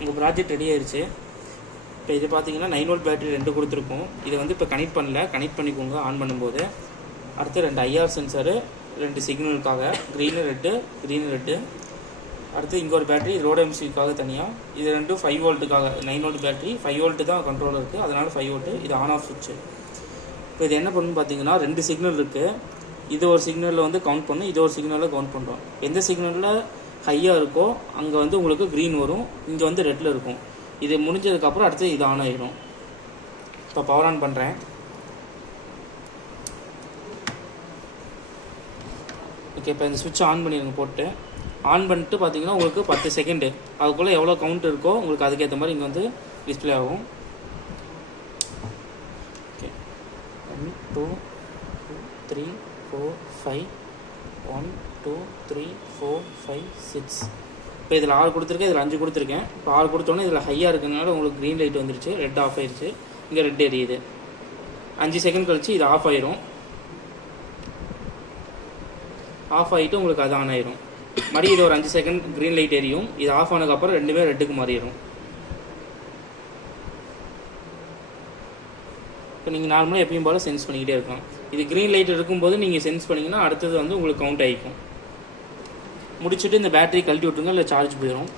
உங்கள் project ready ஆயிடுச்சு. இப்போ இது பார்த்தீங்கன்னா 9 வோல்ட் பேட்டரி 2 கொடுத்துருக்கோம். இதை வந்து இப்போ கனெக்ட் பண்ணல, கனெக்ட் பண்ணிக்கோங்க ஆன் பண்ணும்போது. அடுத்து 2 ஐஆர் சென்சாரு 2 சிக்னலுக்காக க்ரீனு ரெட்டு. அடுத்து இங்கே ஒரு பேட்டரி ரோட் எம்சிக்காக தனியாக. இது 2 5 வோல்ட்டுக்காக 9 வோல்ட் பேட்டரி 5 வோல்ட்டு தான் கண்ட்ரோலர் இருக்குது, அதனால் 5 வோல்ட்டு. இது ஆன் ஆஃப் சுவிட்சு. இப்போ இது என்ன பண்ணுன்னு பார்த்தீங்கன்னா 2 சிக்னல் இருக்குது. இது ஒரு சிக்னலில் வந்து கவுண்ட் பண்ணும், இது ஒரு சிக்னலில் கவுண்ட் பண்ணுறோம். எந்த சிக்னலில் ஹையாக இருக்கோ அங்கே வந்து உங்களுக்கு க்ரீன் வரும், இங்கே வந்து ரெட்டில் இருக்கும். இது முடிஞ்சதுக்கப்புறம் அடுத்து இது ஆன் ஆகிடும். இப்போ பவர் ஆன் பண்ணுறேன். ஓகே, இப்போ இந்த சுவிட்ச் ஆன் பண்ணிடுங்க. போட்டு ஆன் பண்ணிட்டு பார்த்தீங்கன்னா உங்களுக்கு 10 செகண்டு அதுக்குள்ளே எவ்வளோ கவுண்ட் இருக்கோ உங்களுக்கு அதுக்கேற்ற மாதிரி இங்கே வந்து டிஸ்பிளே ஆகும். ஓகே, 1 2 3 4 5 1 2 3 4 5 6. இப்போ இதில் 6 கொடுத்துருக்கேன், இதில் 5 கொடுத்துருக்கேன். இப்போ 6 கொடுத்தோன்னே இதில் ஹையாக இருக்கிறதுனால உங்களுக்கு க்ரீன் லைட் வந்துருச்சு, ரெட் ஆஃப் ஆயிடுச்சு, இங்கே ரெட் எரியுது. 5 செகண்ட் கழிச்சு இது ஆஃப் ஆயிரும். ஆஃப் ஆகிட்டு உங்களுக்கு அது ஆன் ஆயிரும். மறுபடியும் இது ஒரு 5 செகண்ட் க்ரீன் லைட் எரியும். இது ஆஃப் ஆனதுக்கப்புறம் ரெண்டுமே ரெட்டுக்கு மாறிடும். இப்போ நீங்கள் நார்மலாக எப்பயும் போல் சென்ஸ் பண்ணிக்கிட்டே இருக்கலாம். இது க்ரீன் லைட் இருக்கும்போது நீங்கள் சென்ஸ் பண்ணிங்கன்னா அடுத்தது வந்து உங்களுக்கு கவுண்ட் ஆகிக்கும். முடிச்சுட்டு இந்த பேட்டரி கழட்டி விட்டுருங்க, இல்லை சார்ஜ் போயிடும்.